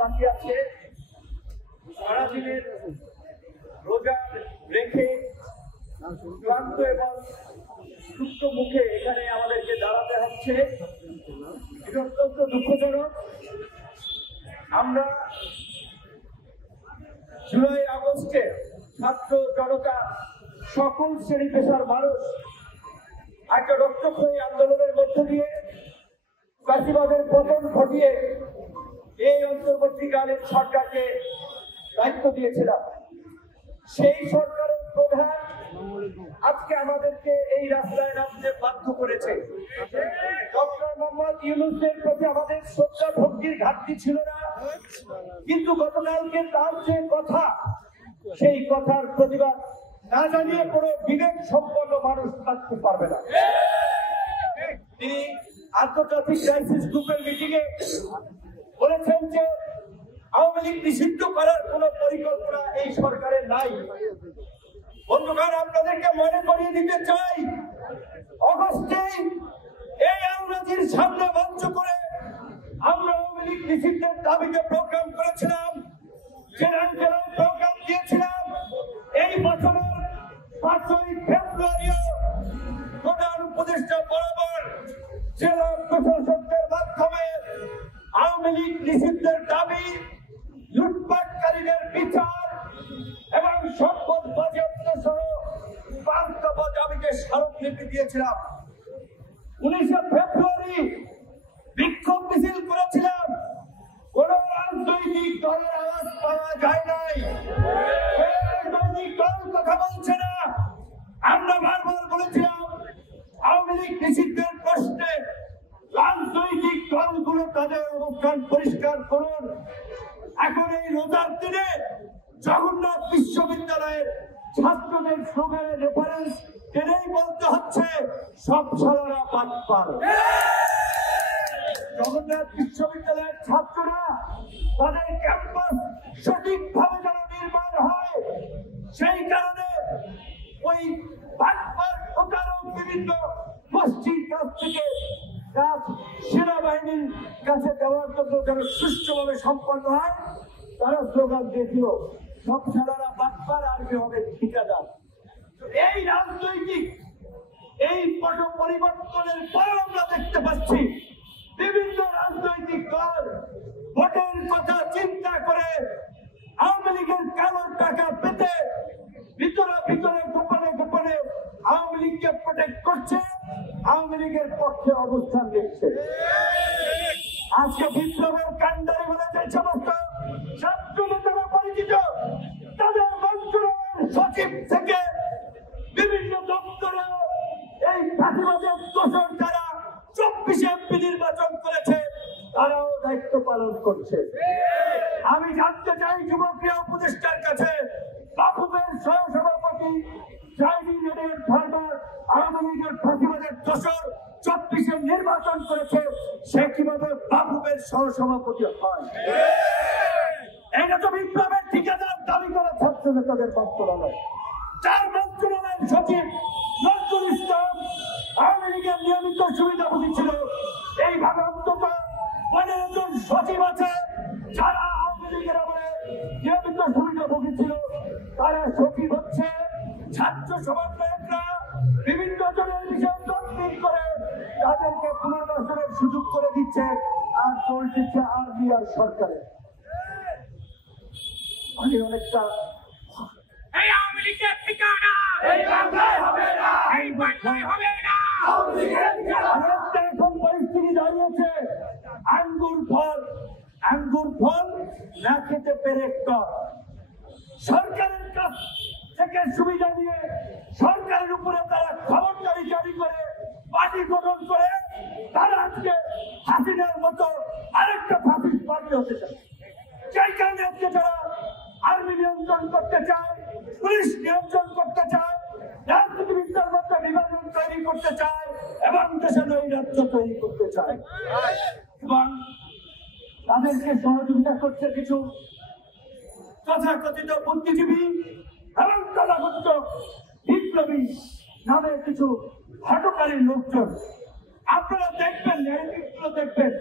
বাকি আছে। সারাদিনের রোজা রেখে ক্লান্ত এবং সুপ্ত মুখে এখানে আমাদেরকে দাঁড়াতে হচ্ছে, এটা অত্যন্ত দুঃখজনক। আমরা জুলাই আগস্টে ছাত্র জনতা সকল শ্রেণী পেশার মানুষ একটা রক্তক্ষয়ী আন্দোলনের মধ্য দিয়ে ফ্যাসিবাদের পতন ঘটিয়ে এই অন্তর্বর্তীকালীন সরকারকে দায়িত্ব দিয়েছিলাম। সেই সরকারের প্রধান আজকে আমাদেরকে এই রাস্তায় নামতে বাধ্য করেছে। ডক্টর মোহাম্মদ ইউনূসের প্রতি আমাদের শ্রদ্ধা ভক্তির ঘাটতি ছিল না, কিন্তু গতকালকে তার যে কথা, সেই কথার প্রতিবাদ না জানিয়ে কোনো বিবেক সম্পন্ন মানুষ থাকতে পারবে না। তিনি আন্তর্জাতিক ক্রাইসিস গ্রুপের মিটিং এ বলেছেন যে আওয়ামী লীগ নিষিদ্ধ করার কোন পরিকল্পনা এই সরকারের নাই। বন্ধুগণ, আপনাদেরকে মনে করিয়ে দিতে চাই, অগস্টে এই আওয়ামীর সামনে মঞ্চ করে আমরা আওয়ামী লীগ নিষিদ্ধের দাবিতে প্রোগ্রাম করেছিলাম, জেলায় জেলায় প্রোগ্রাম দিয়েছিলাম। এই বছরের 5ই ফেব্রুয়ারিও প্রধান উপদেষ্টা বরাবর জেলা প্রশাসকদের মাধ্যমে আওয়ামী লীগ নিষিদ্ধের দাবি, লুটপাটকারীদের বিচার এবং সম্পদ বাজেয়াপ্ত সহ 5 দফা দাবিতে স্মারকলিপি দিয়েছিলাম। 19 ফেব্রুয়ারি বিক্ষোভ মিছিল করেছিলাম, কোন রাজনৈতিক দলের আওয়াজ পাওয়া যায় নাই, রাজনৈতিক দল কথা বলছে না। আমরা বারবার বলেছিলাম আওয়ামী লীগ নিষিদ্ধের প্রশ্নে রাজনৈতিক দলগুলো তাদের অবস্থান পরিষ্কার করুন। এখন এই রোজার দিনে জগন্নাথ বিশ্ববিদ্যালয়ের ছাত্রদের স্লোগানের রেফারেন্স টেনেই বলতে হচ্ছে সব সালারা বাটপার। জগন্নাথ বিশ্ববিদ্যালয়ের ছাত্ররা তাদের ক্যাম্পাস সঠিকভাবে যেন নির্মাণ হয়, সেই কারণে ওই বাটপার প্রতারক বিভিন্ন গোষ্ঠীর কাছ থেকে কাজ সেনাবাহিনীর কাছে দেওয়ার জন্য যেন সুষ্ঠুভাবে সম্পন্ন হয়, তারা স্লোগান দিয়েছিল সব সালারা বাটপার, আর কি হবে ঠিকাদার। এই রাজনৈতিক এই পট পরিবর্তনের পর আমরা দেখতে পাচ্ছি বিভিন্ন রাজনৈতিক দল ভোটের কথা চিন্তা করে আওয়ামী লীগের কালো টাকা পেতে ভিতরে ভিতরে গোপনে গোপনে আওয়ামী লীগকে প্রোটেক্ট করছে, আওয়ামী লীগের পক্ষে অবস্থান নিচ্ছে। আজকে বিপ্লবের কান্ডারি বলে যে সমস্ত ছাত্র নেতারা পরিচিত, তাদের মন্ত্রণালয়ের সচিব থেকে বিভিন্ন দপ্তরে এই ফাঁসিবাদের দোষর যারা 24 এমপি নির্বাচন করেছে, তারাও দায়িত্ব পালন করছে। আমি জানতে চাই যুবপ্রিয় উপদেষ্টার কাছে, বাফুফের সহসভাপতি আওয়ামী লীগের ফাঁসিবাদের দোষর 24 নির্বাচন করেছে, সে কিভাবে বাফুফের সহসভাপতি হয়? এটা তো বিপ্লবের ঠিকাদার দাবি করা ছাত্র নেতাদের মন্ত্রণালয়। চার মন্ত্রণালয়ের সচিব নজরুল ইসলাম আওয়ামী লীগের নিয়মিত সুবিধাভোগী ছিল। এইভাবে অন্তত 15 জন সচিব আছে যারা আওয়ামী লীগের আমলে নিয়মিত সুবিধাভোগী ছিল। তারা সচিব হচ্ছে, ছাত্র সমন্বয়করা বিভিন্ন জনের বিষয়ে তদবির করে তাদেরকে পুনর্বাসনের সুযোগ করে দিচ্ছে, আর দোষ দিচ্ছে আর্মি আর সরকারের। আমি অনেকটা এই আওয়ামী লীগের ঠিকানা এই বাংলায় হবে না, এই বাংলায় হবে না। এখন পরিস্থিতি দাঁড়িয়েছে আঙ্গুর ফল না খেতে পেরে সরকারের কাছ থেকে সুবিধা নিয়ে সরকারের উপরে তারা খবরদারি জারি করে পার্টি গঠন করে তারা আজকে হাসিনার মতো আরেকটা ফাঁসির পার্টি হতে চায়। সেই কারণে আজকে তারা আর্মি নিয়ন্ত্রণ করতে চায়, পুলিশ নিয়ন্ত্রণ করতে চায়, রাজনীতিবিদদের মধ্যে বিভাজন তৈরি করতে চায় এবং দেশে নৈরাজ্য তৈরি করতে চায়। এবং তাদেরকে সহযোগিতা করছে কিছু তথাকথিত বুদ্ধিজীবী এবং তথাকথিত বিপ্লবী নামে কিছু হটকারী লোকজন। আপনারা দেখবেন, ন্যারেটিভগুলো দেখবেন।